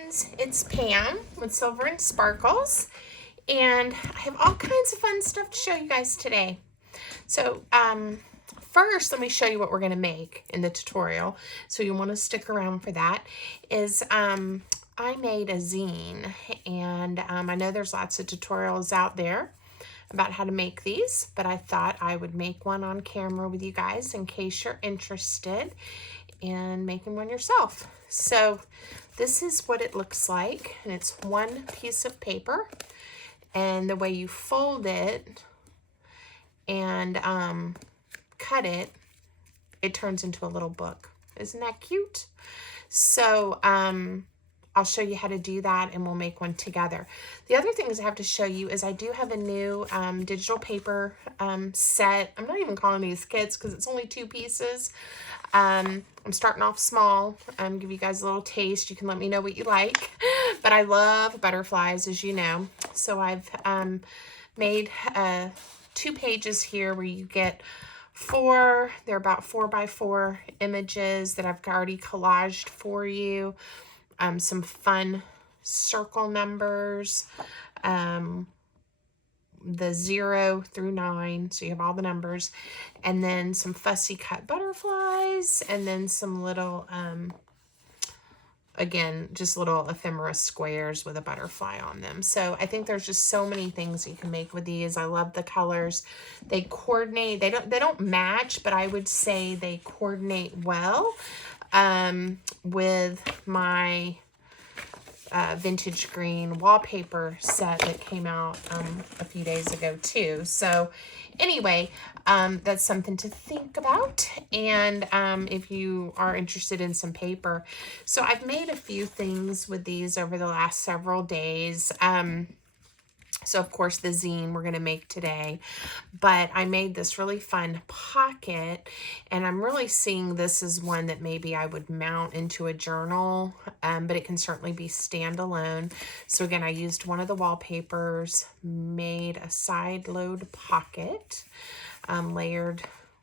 friends, it's Pam with Silver and Sparkles, and I have all kinds of fun stuff to show you guys today. So first, let me show you what we're going to make in the tutorial, so you want to stick around for that. I made a zine, and I know there's lots of tutorials out there about how to make these, but I thought I would make one on camera with you guys in case you're interested in making one yourself. So this is what it looks like, and it's one piece of paper, and the way you fold it and cut it, it turns into a little book. Isn't that cute? So I'll show you how to do that, and we'll make one together. The other things I have to show you is I do have a new digital paper set. I'm not even calling these kits because it's only 2 pieces. I'm starting off small. Give you guys a little taste. You can let me know what you like. But I love butterflies, as you know. So I've made 2 pages here where you get 4. They're about 4x4 images that I've already collaged for you. Some fun circle numbers, the 0 through 9, so you have all the numbers, and then some fussy cut butterflies, and then some little, again, just little ephemera squares with a butterfly on them. So I think there's just so many things you can make with these. I love the colors. They coordinate. They don't match, but I would say they coordinate well with my vintage green wallpaper set that came out a few days ago too. So anyway, that's something to think about. And if you are interested in some paper, so I've made a few things with these over the last several days. So of course the zine we're going to make today, but I made this really fun pocket, and I'm really seeing this as one that maybe I would mount into a journal, but it can certainly be standalone. So again, I used one of the wallpapers, made a side load pocket, layered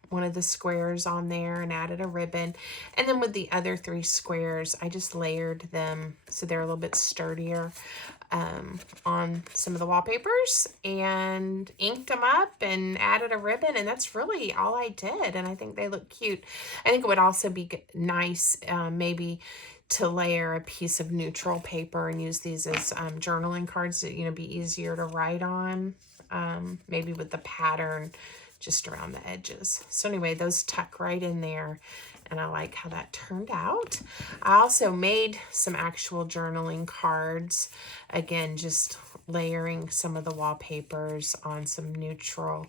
one of the squares on there and added a ribbon. And then with the other 3 squares, I just layered them so they're a little bit sturdier on some of the wallpapers, and inked them up and added a ribbon, and that's really all I did, and I think they look cute. I think it would also be nice maybe to layer a piece of neutral paper and use these as journaling cards that, be easier to write on, maybe with the pattern just around the edges. So anyway, those tuck right in there, and I like how that turned out. I also made some actual journaling cards, again, just layering some of the wallpapers on some neutral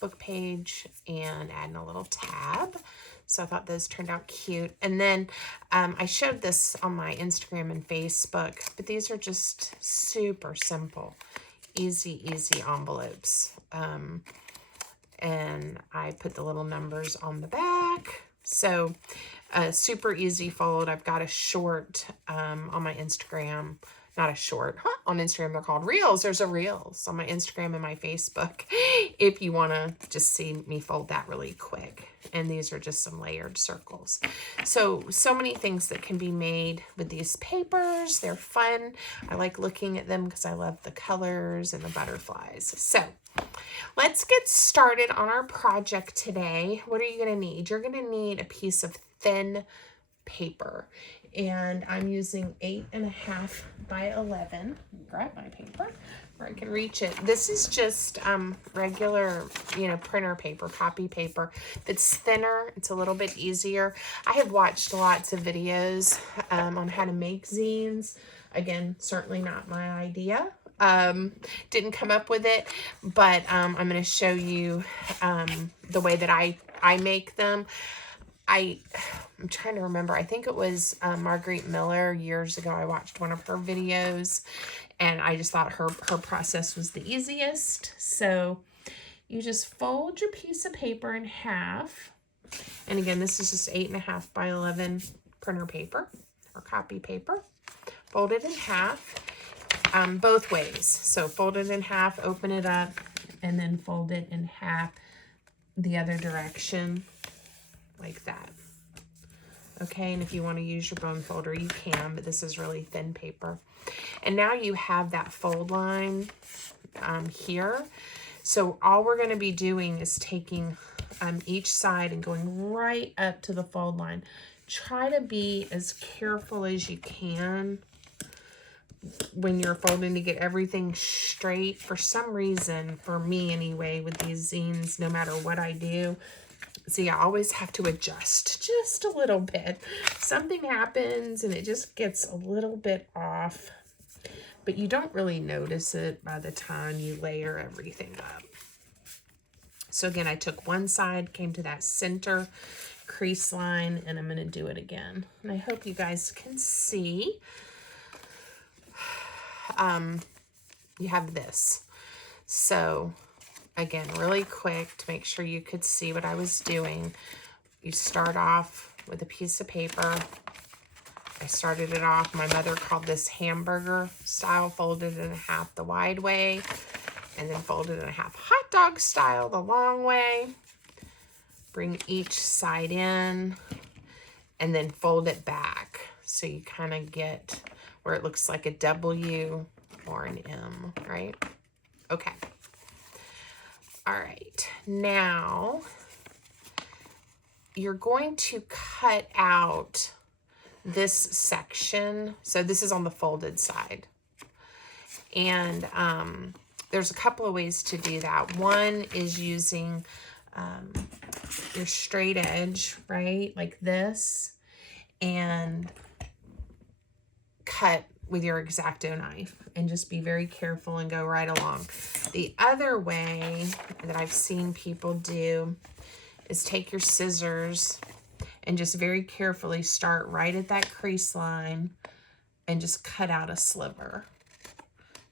book page and adding a little tab. So I thought those turned out cute. And then I showed this on my Instagram and Facebook, but these are just super simple, easy envelopes. And I put the little numbers on the back. So super easy fold. I've got a short on my Instagram. Not a short. On Instagram, they're called Reels. There's a Reels on my Instagram and my Facebook if you want to just see me fold that really quick. And these are just some layered circles. So many things that can be made with these papers. They're fun. I like looking at them because I love the colors and the butterflies. So let's get started on our project today. What are you going to need? You're going to need a piece of thin paper, and I'm using 8.5 by 11. Grab my paper where I can reach it. This is just regular, printer paper, copy paper. It's thinner. It's a little bit easier. I have watched lots of videos on how to make zines. Again, certainly not my idea. Didn't come up with it, but I'm going to show you the way that I make them. I'm trying to remember. I think it was Marguerite Miller years ago. I watched one of her videos, and I just thought her process was the easiest. So you just fold your piece of paper in half. And again, this is just 8.5 by 11 printer paper or copy paper. Fold it in half both ways. So fold it in half, open it up, and then fold it in half the other direction like that. okay? And if you want to use your bone folder, you can, but this is really thin paper. And now you have that fold line here. So all we're going to be doing is taking each side and going right up to the fold line. Try to be as careful as you can when you're folding to get everything straight. For some reason, for me anyway, with these zines, no matter what I do, see, I always have to adjust just a little bit. Something happens and it just gets a little bit off, but you don't really notice it by the time you layer everything up. So again, I took one side, came to that center crease line, and I'm going to do it again. And I hope you guys can see. You have this. So again, really quick to make sure you could see what I was doing. You start off with a piece of paper. I started it off, my mother called this hamburger style, folded in half the wide way, and then folded in half hot dog style the long way. Bring each side in, and then fold it back. So you kind of get where it looks like a W or an M, right? Okay. All right, now you're going to cut out this section. So this is on the folded side. And there's a couple of ways to do that. One is using your straight edge, right? Like this, and cut with your X-Acto knife and just be very careful and go right along. The other way that I've seen people do is take your scissors and just very carefully start right at that crease line and just cut out a sliver.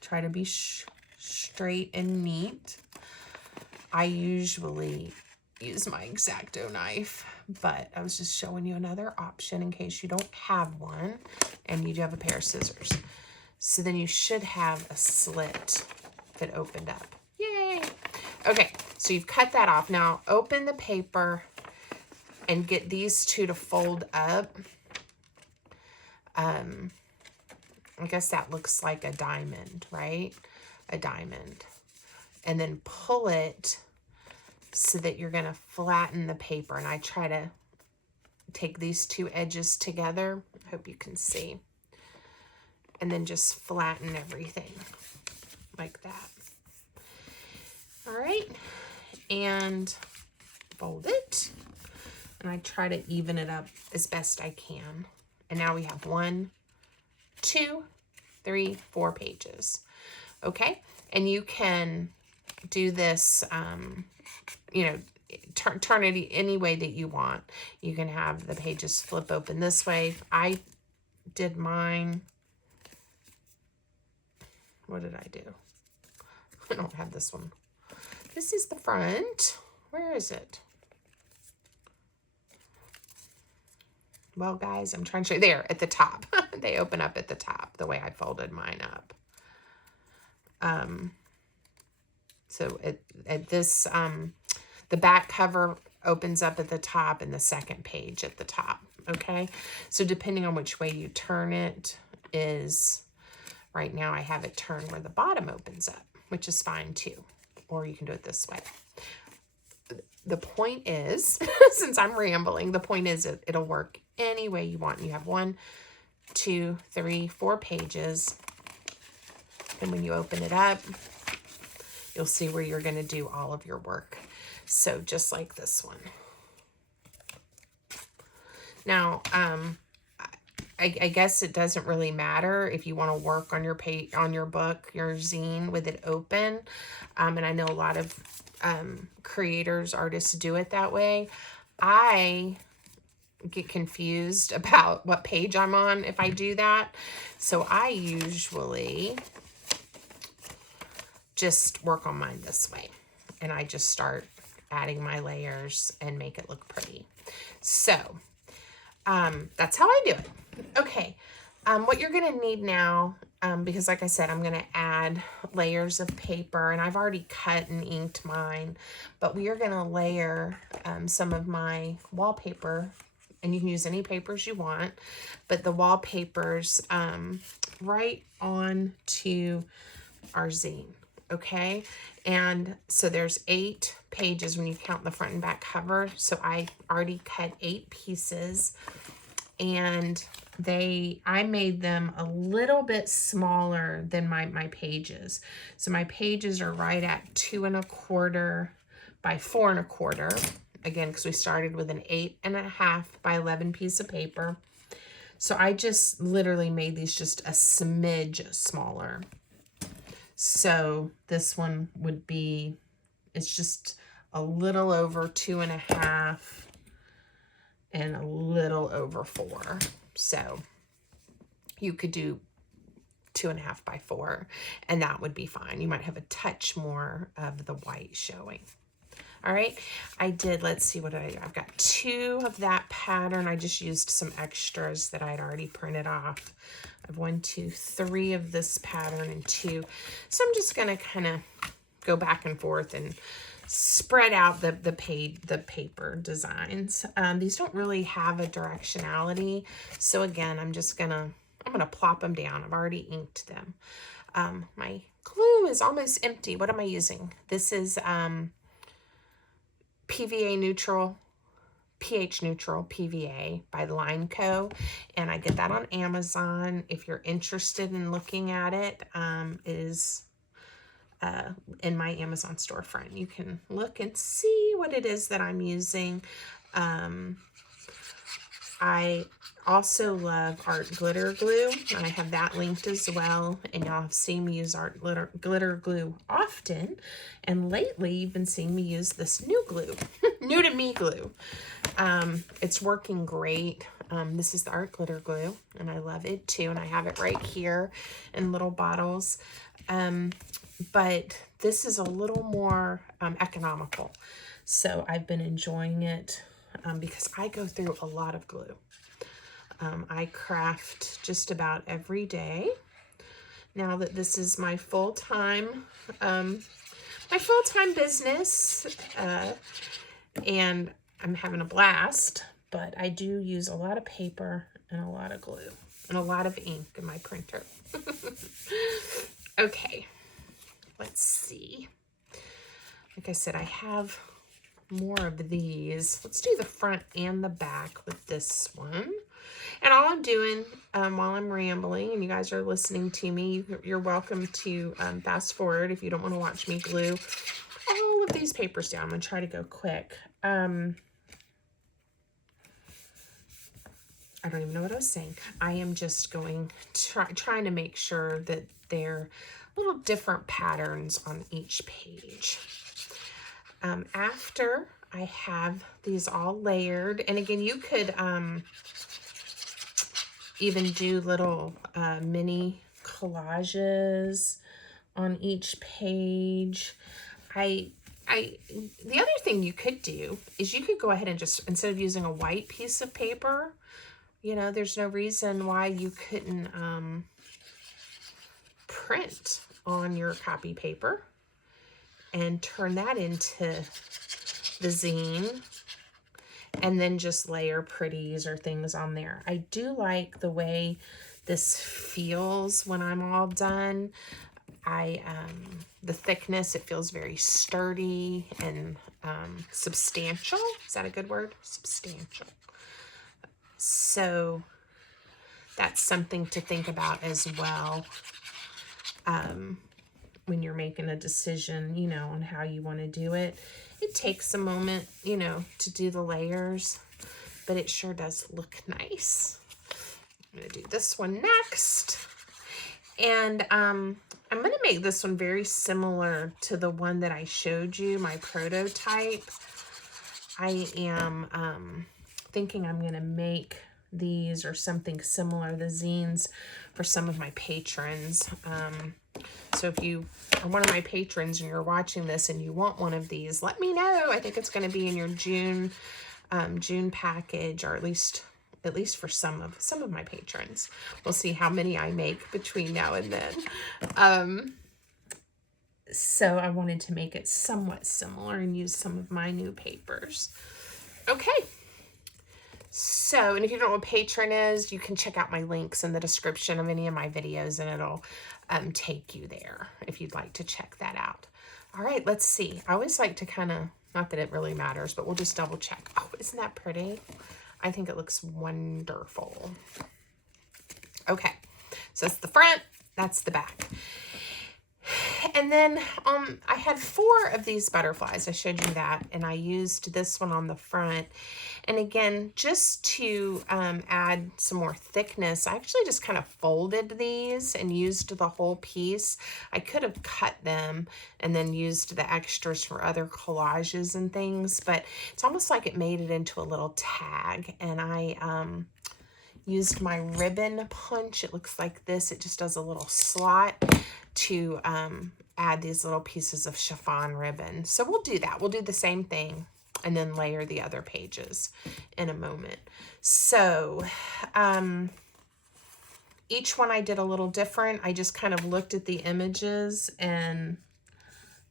Try to be straight and neat. I usually use my X-Acto knife, but I was just showing you another option in case you don't have one and you do have a pair of scissors. So then you should have a slit that opened up. Yay! Okay, so you've cut that off. Now open the paper and get these two to fold up. I guess that looks like a diamond, right? A diamond. And then pull it so that you're going to flatten the paper. And I try to take these two edges together. I hope you can see. And then just flatten everything like that. All right. And fold it. And I try to even it up as best I can. And now we have 1, 2, 3, 4 pages. Okay. And you can do this, you know, turn it any way that you want. You can have the pages flip open this way. I did mine. What did I do? I don't have this one. This is the front. Where is it? Well, guys, I'm trying to show you. There, at the top. They open up at the top, the way I folded mine up. So at this, the back cover opens up at the top and the second page at the top, okay? So depending on which way you turn it is, right now I have it turned where the bottom opens up, which is fine too. Or you can do it this way. The point is, since I'm rambling, the point is it'll work any way you want. You have 1, 2, 3, 4 pages. And when you open it up, you'll see where you're going to do all of your work. So just like this one. Now, I guess it doesn't really matter if you want to work on your page, on your book, your zine with it open. And I know a lot of creators, artists do it that way. I get confused about what page I'm on if I do that. So I usually just work on mine this way. And I just start adding my layers and make it look pretty. So that's how I do it. Okay, what you're going to need now, because like I said, I'm going to add layers of paper, and I've already cut and inked mine, but we are going to layer some of my wallpaper and you can use any papers you want, but the wallpapers right on to our zine, okay? And so there's 8 pages when you count the front and back cover. So I already cut 8 pieces, and I made them a little bit smaller than my pages. So my pages are right at 2 1/4 by 4 1/4. Again, because we started with an 8 1/2 by 11 piece of paper. So I just literally made these just a smidge smaller. So this one would be, it's just a little over 2 1/2 and a little over 4. So you could do 2 1/2 by 4, and that would be fine. You might have a touch more of the white showing. All right, I did, let's see, what did I do? I've got 2 of that pattern. I just used some extras that I'd already printed off. I have 1, 2, 3 of this pattern and 2. So I'm just gonna kind of go back and forth and spread out the paper designs. These don't really have a directionality. So again, I'm gonna plop them down. I've already inked them. My glue is almost empty. What am I using? This is PVA neutral, pH neutral PVA by Line Co. And I get that on Amazon. If you're interested in looking at it, is in my Amazon storefront. You can look and see what it is that I'm using. I also love art glitter glue, and I have that linked as well. And y'all have seen me use art glitter glue often, and lately you've been seeing me use this new glue, new to me glue. It's working great. This is the art glitter glue, and I love it too, and I have it right here in little bottles. But this is a little more economical, so I've been enjoying it because I go through a lot of glue. I craft just about every day now that this is my full-time business, and I'm having a blast. But I do use a lot of paper and a lot of glue and a lot of ink in my printer. Okay, let's see. Like I said, I have more of these. Let's do the front and the back with this one. And all I'm doing while I'm rambling and you guys are listening to me, you're welcome to fast forward if you don't want to watch me glue all of these papers down. I'm going to try to go quick. I don't even know what I was saying. I am just going trying to make sure that they're little different patterns on each page. After I have these all layered, and again, you could even do little mini collages on each page. The other thing you could do is you could go ahead and just, instead of using a white piece of paper, you know, there's no reason why you couldn't print on your copy paper and turn that into the zine, and then just layer pretties or things on there. I do like the way this feels when I'm all done. The thickness, it feels very sturdy and substantial. Is that a good word? Substantial. So that's something to think about as well. When you're making a decision, you know, on how you want to do it. It takes a moment, you know, to do the layers, but it sure does look nice. I'm going to do this one next. And I'm going to make this one very similar to the one that I showed you, my prototype. I am thinking I'm going to make these or something similar, the zines, for some of my patrons. So if you are one of my patrons and you're watching this and you want one of these, let me know. I think it's going to be in your June package, or at least for some of my patrons. We'll see how many I make between now and then. So I wanted to make it somewhat similar and use some of my new papers. Okay. So, and if you don't know what Patreon is, you can check out my links in the description of any of my videos, and it'll take you there if you'd like to check that out. All right, let's see. I always like to kind of, not that it really matters, but we'll just double check. Oh, isn't that pretty? I think it looks wonderful. Okay, so that's the front, that's the back. And then I had 4 of these butterflies. I showed you that, and I used this one on the front. And again, just to add some more thickness, I actually just kind of folded these and used the whole piece. I could have cut them and then used the extras for other collages and things, but it's almost like it made it into a little tag. And I used my ribbon punch. It looks like this. It just does a little slot to add these little pieces of chiffon ribbon. So we'll do that. We'll do the same thing and then layer the other pages in a moment. So each one I did a little different. I just kind of looked at the images and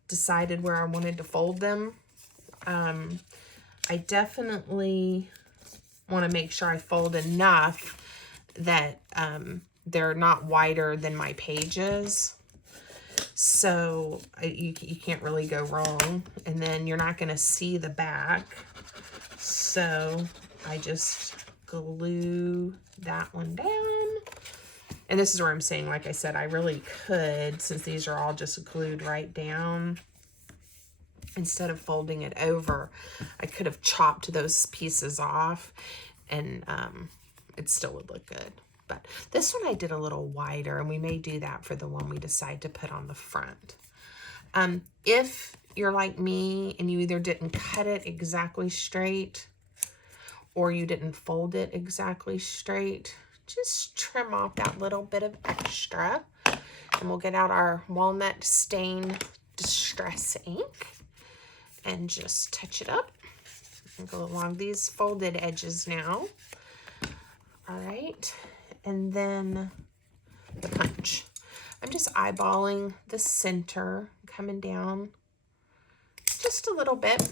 decided where I wanted to fold them. I definitely want to make sure I fold enough that they're not wider than my pages. So you can't really go wrong. And then you're not going to see the back. So I just glue that one down. And this is where I'm saying, like I said, I really could, since these are all just glued right down, instead of folding it over, I could have chopped those pieces off and it still would look good. But this one I did a little wider, and we may do that for the one we decide to put on the front. If you're like me and you either didn't cut it exactly straight or you didn't fold it exactly straight, just trim off that little bit of extra, and we'll get out our walnut stain distress ink and just touch it up and go along these folded edges now. All right. And then the punch. I'm just eyeballing the center, coming down just a little bit,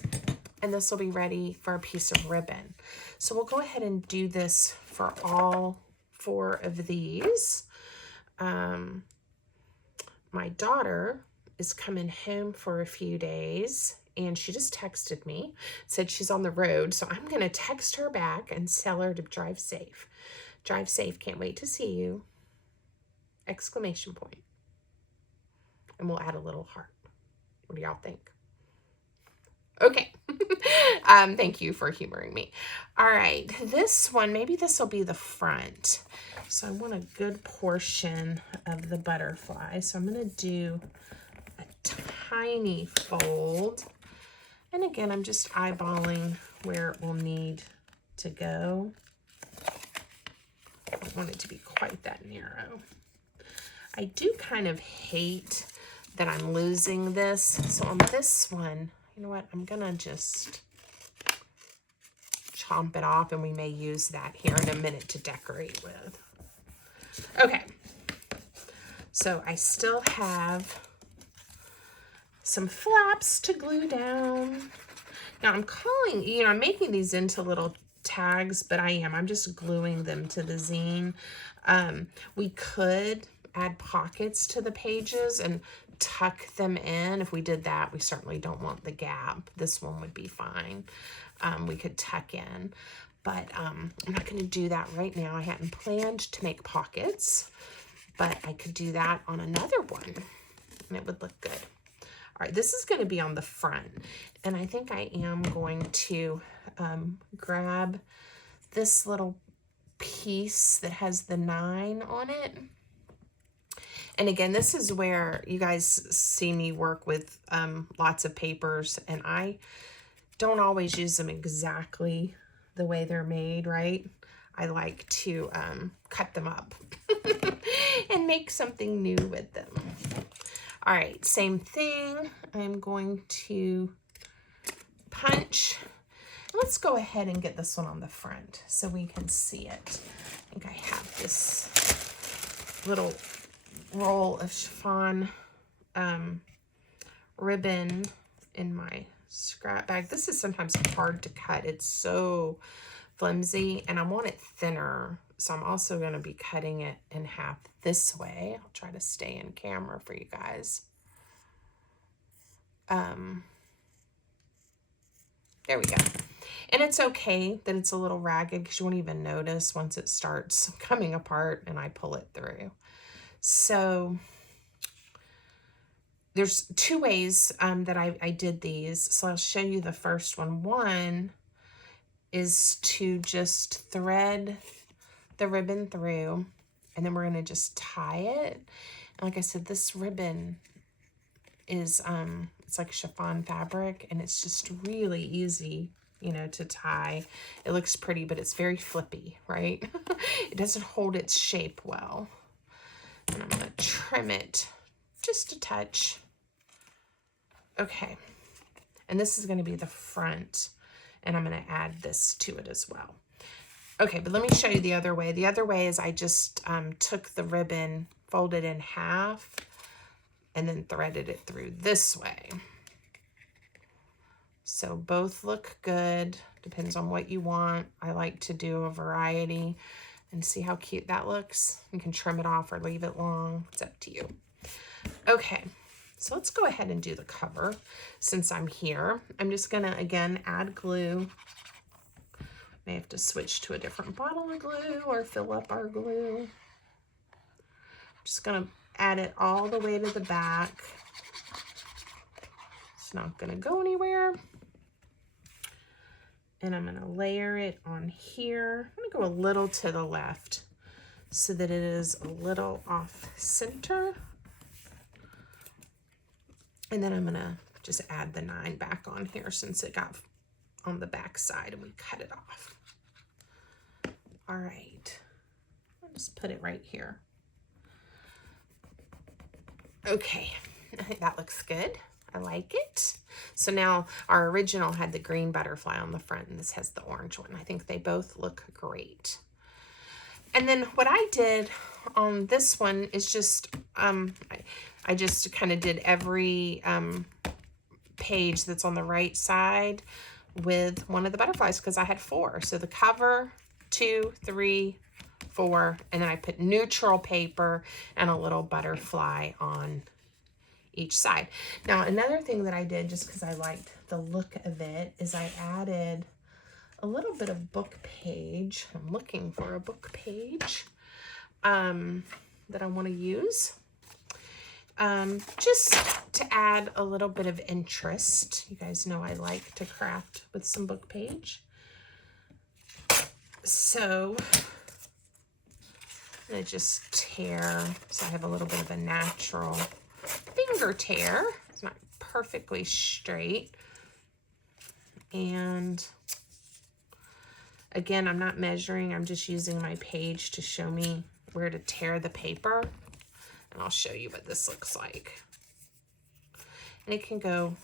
and this will be ready for a piece of ribbon. So we'll go ahead and do this for all 4 of these. My daughter is coming home for a few days, and she just texted me, said she's on the road, so I'm going to text her back and tell her to drive safe. Drive safe. Can't wait to see you. Exclamation point. And we'll add a little heart. What do y'all think? Okay. Thank you for humoring me. All right. This one, maybe this will be the front. So I want a good portion of the butterfly. So I'm going to do a tiny fold. And again, I'm just eyeballing where it will need to go. I don't want it to be quite that narrow. I do kind of hate that I'm losing this. So on this one, you know what? I'm going to just chomp it off, and we may use that here in a minute to decorate with. Okay. So I still have some flaps to glue down. Now I'm making these into little tags, but I'm just gluing them to the zine. We could add pockets to the pages and tuck them in. If we did that, we certainly don't want the gap. This one would be fine. We could tuck in, but I'm not going to do that right now. I hadn't planned to make pockets, but I could do that on another one, and it would look good. All right, this is going to be on the front, and I think I am going to grab this little piece that has the 9 on it. And again, this is where you guys see me work with lots of papers, and I don't always use them exactly the way they're made, right? I like to cut them up and make something new with them. All right, same thing. I'm going to punch. Let's go ahead and get this one on the front so we can see it. I think I have this little roll of chiffon ribbon in my scrap bag. This is sometimes hard to cut. It's so flimsy, and I want it thinner. So I'm also going to be cutting it in half this way. I'll try to stay in camera for you guys. There we go. And it's okay that it's a little ragged because you won't even notice once it starts coming apart and I pull it through. So there's two ways that I did these. So I'll show you the first one. One is to just thread the ribbon through, and then we're going to just tie it. And like I said, this ribbon is it's like chiffon fabric, and it's just really easy, you know, to tie. It looks pretty, but it's very flippy, right? It doesn't hold its shape well. And I'm going to trim it just a touch. Okay, and this is going to be the front, and I'm going to add this to it as well. Okay, but let me show you the other way. The other way is I just took the ribbon, folded in half, and then threaded it through this way. So both look good. Depends on what you want. I like to do a variety and see how cute that looks. You can trim it off or leave it long. It's up to you. Okay, so let's go ahead and do the cover since I'm here. I'm just gonna, again, add glue. May have to switch to a different bottle of glue or fill up our glue. I'm just gonna add it all the way to the back. It's not gonna go anywhere. And I'm gonna layer it on here. I'm gonna go a little to the left so that it is a little off center. And then I'm gonna just add the 9 back on here since it got on the back side and we cut it off. All right, I'll just put it right here. Okay, I think that looks good. I like it. So now our original had the green butterfly on the front, and this has the orange one. I think they both look great. And then what I did on this one is just, I just kind of did every page that's on the right side with one of the butterflies because I had 4. So the cover, 2, 3, 4, and then I put neutral paper and a little butterfly on each side. Now, another thing that I did just because I liked the look of it is I added a little bit of book page. I'm looking for a book page that I want to use. Just to add a little bit of interest. You guys know I like to craft with some book page. So I'm going to just tear, so I have a little bit of a natural finger tear. It's not perfectly straight. And again, I'm not measuring, I'm just using my page to show me where to tear the paper. And I'll show you what this looks like. And it can go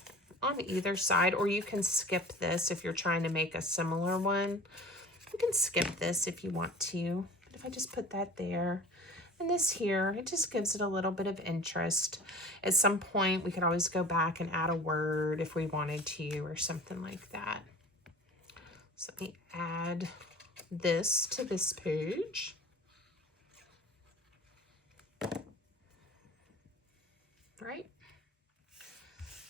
on either side, or you can skip this if you're trying to make a similar one. You can skip this if you want to. But if I just put that there, and this here, it just gives it a little bit of interest. At some point, we could always go back and add a word if we wanted to, or something like that. So let me add this to this page. Right?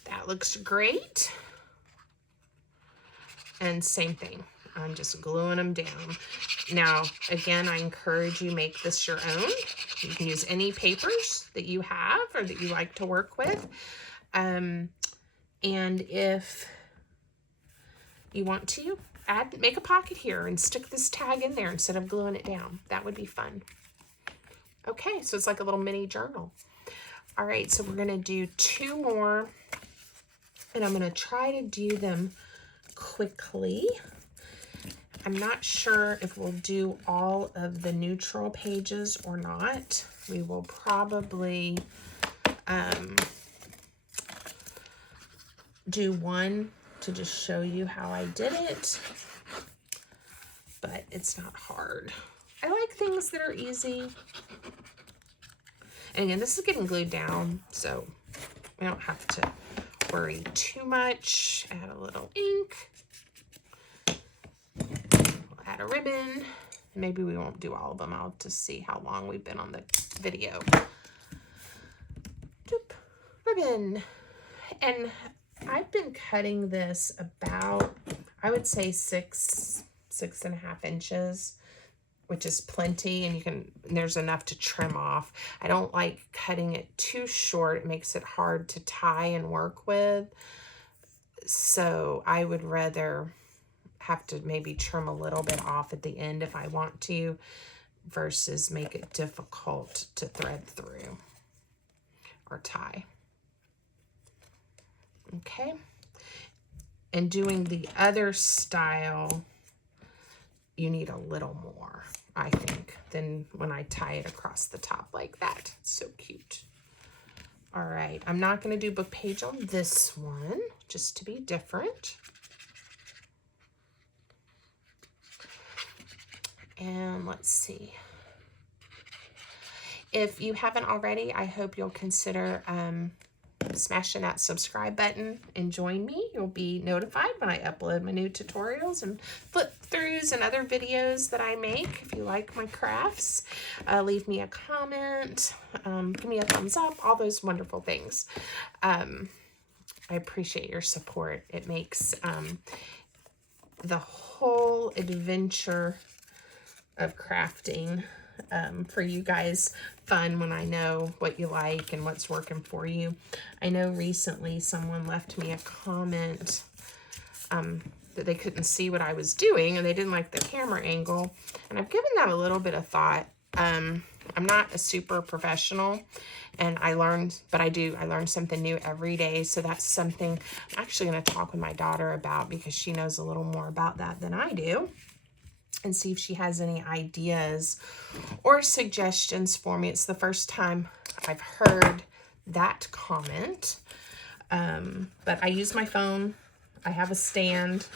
That looks great. And same thing. I'm just gluing them down. Now, again, I encourage you make this your own. You can use any papers that you have or that you like to work with. And if you want to, make a pocket here and stick this tag in there instead of gluing it down. That would be fun. Okay, so it's like a little mini journal. All right, so we're gonna do 2 more, and I'm gonna try to do them quickly. I'm not sure if we'll do all of the neutral pages or not. We will probably do one to just show you how I did it, but it's not hard. I like things that are easy. And again, this is getting glued down, so we don't have to worry too much. Add a little ink. We'll add a ribbon. Maybe we won't do all of them. I'll have to see how long we've been on the video. Doop, ribbon. And I've been cutting this about, I would say 6.5 inches, which is plenty, and there's enough to trim off. I don't like cutting it too short. It makes it hard to tie and work with. So I would rather have to maybe trim a little bit off at the end if I want to, versus make it difficult to thread through or tie. Okay. And doing the other style, you need a little more, I think, than when I tie it across the top like that. It's so cute. All right, I'm not going to do book page on this one, just to be different. And let's see. If you haven't already, I hope you'll consider smashing that subscribe button and join me. You'll be notified when I upload my new tutorials and flip throughs and other videos that I make. If you like my crafts, leave me a comment, give me a thumbs up, all those wonderful things. I appreciate your support. It makes the whole adventure of crafting for you guys fun when I know what you like and what's working for you. I know recently someone left me a comment that they couldn't see what I was doing and they didn't like the camera angle, and I've given that a little bit of thought. I'm not a super professional, and I learn something new every day. So that's something I'm actually going to talk with my daughter about, because she knows a little more about that than I do, and see if she has any ideas or suggestions for me. It's the first time I've heard that comment. But I use my phone. I have a stand,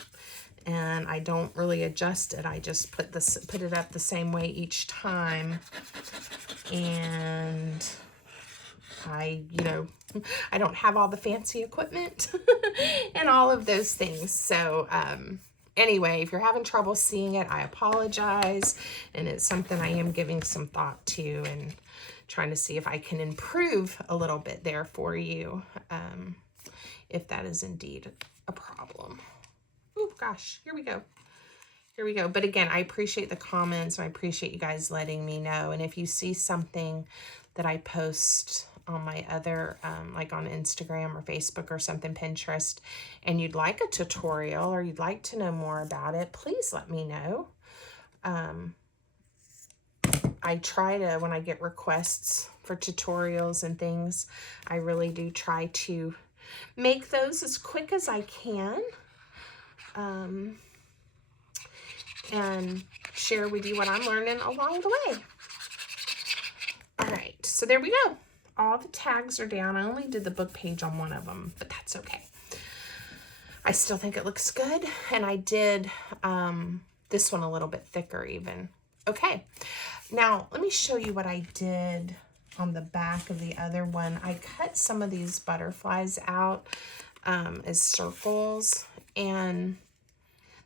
and I don't really adjust it. I just put it up the same way each time. And I don't have all the fancy equipment and all of those things. So, anyway, if you're having trouble seeing it, I apologize. And it's something I am giving some thought to and trying to see if I can improve a little bit there for you, if that is indeed a problem. Oh, gosh, here we go. Here we go. But again, I appreciate the comments. And I appreciate you guys letting me know. And if you see something that I post on my other, like on Instagram or Facebook or something, Pinterest, and you'd like a tutorial or you'd like to know more about it, please let me know. I try to, when I get requests for tutorials and things, I really do try to make those as quick as I can, and share with you what I'm learning along the way. All right, so there we go. All the tags are down. I only did the book page on one of them, but that's okay. I still think it looks good, and I did this one a little bit thicker even. Okay, now let me show you what I did on the back of the other one. I cut some of these butterflies out as circles, and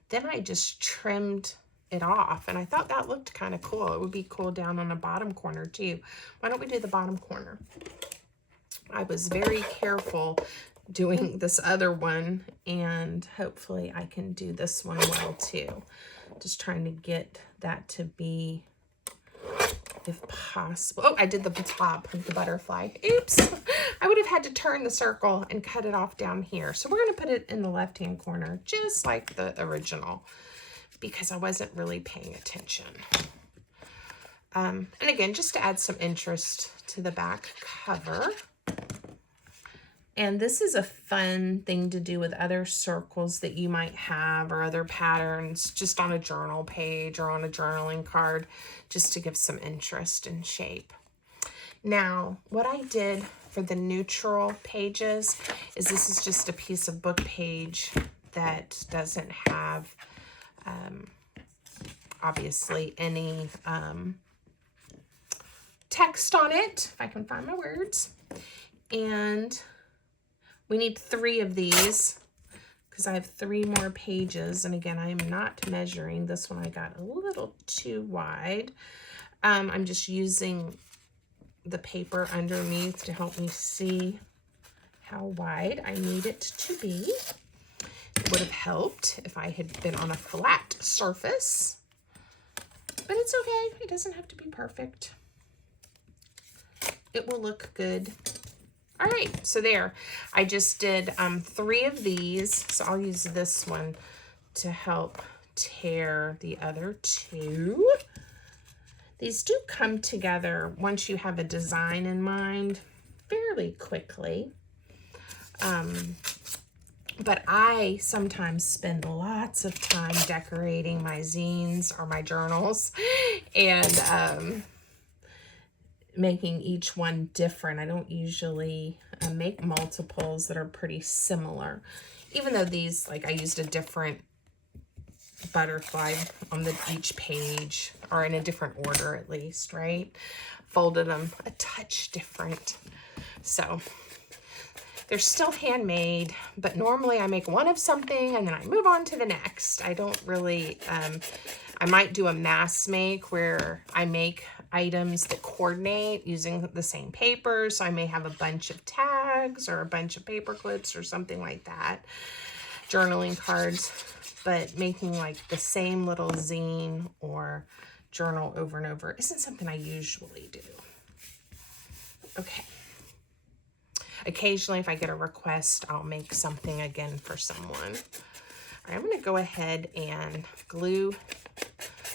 then I just trimmed it off, and I thought that looked kind of cool. It would be cool down on the bottom corner too. Why don't we do the bottom corner? I was very careful doing this other one, and hopefully I can do this one well too. Just trying to get that to be, if possible. Oh, I did the top of the butterfly. Oops. I would have had to turn the circle and cut it off down here. So we're going to put it in the left-hand corner, just like the original, because I wasn't really paying attention. And again, just to add some interest to the back cover. And this is a fun thing to do with other circles that you might have, or other patterns, just on a journal page or on a journaling card, just to give some interest and shape. Now, what I did for the neutral pages is, this is just a piece of book page that doesn't have, obviously, any text on it, if I can find my words. And we need 3 of these, because I have 3 more pages. And again, I am not measuring. This one I got a little too wide. I'm just using the paper underneath to help me see how wide I need it to be. It would have helped if I had been on a flat surface, but it's okay. It doesn't have to be perfect. It will look good. All right, so there. I just did 3 of these, so I'll use this one to help tear the other 2. These do come together once you have a design in mind fairly quickly. But I sometimes spend lots of time decorating my zines or my journals and making each one different. I don't usually make multiples that are pretty similar. Even though these, like I used a different butterfly on each page, or in a different order at least, right? Folded them a touch different. So they're still handmade, but normally I make one of something and then I move on to the next. I don't really, I might do a mass make where I make items that coordinate using the same paper. So I may have a bunch of tags or a bunch of paper clips or something like that. Journaling cards, but making like the same little zine or journal over and over isn't something I usually do. Okay. Occasionally, if I get a request, I'll make something again for someone. All right, I'm going to go ahead and glue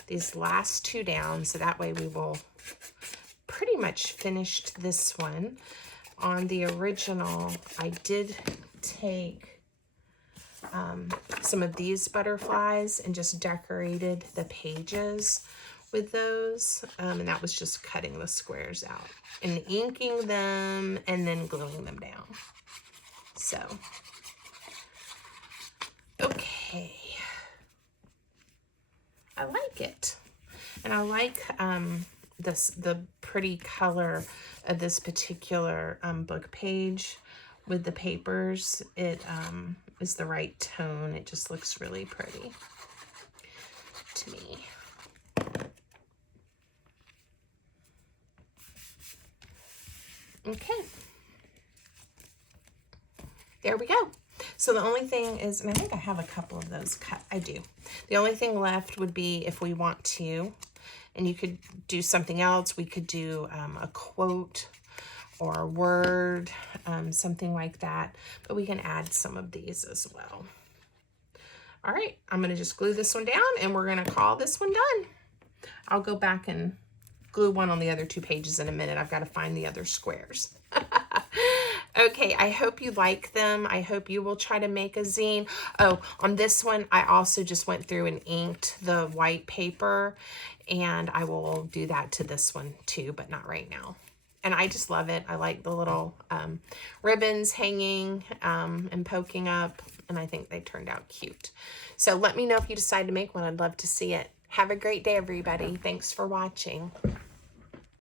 these last 2 down, so that way we will pretty much finish this one. On the original, I did take some of these butterflies and just decorated the pages with those, and that was just cutting the squares out and inking them and then gluing them down. So, okay, I like it, and I like the pretty color of this particular book page with the papers. It is the right tone. It just looks really pretty to me. Okay, there we go. So the only thing is, and I think I have a couple of those cut. I do. The only thing left would be if we want to, and you could do something else. We could do a quote or a word, something like that. But we can add some of these as well. All right, I'm going to just glue this one down, and we're going to call this one done. I'll go back and glue one on the other 2 pages in a minute. I've got to find the other squares. Okay, I hope you like them. I hope you will try to make a zine. Oh, on this one, I also just went through and inked the white paper, and I will do that to this one too, but not right now. And I just love it. I like the little ribbons hanging and poking up, and I think they turned out cute. So let me know if you decide to make one. I'd love to see it. Have a great day, everybody. Thanks for watching.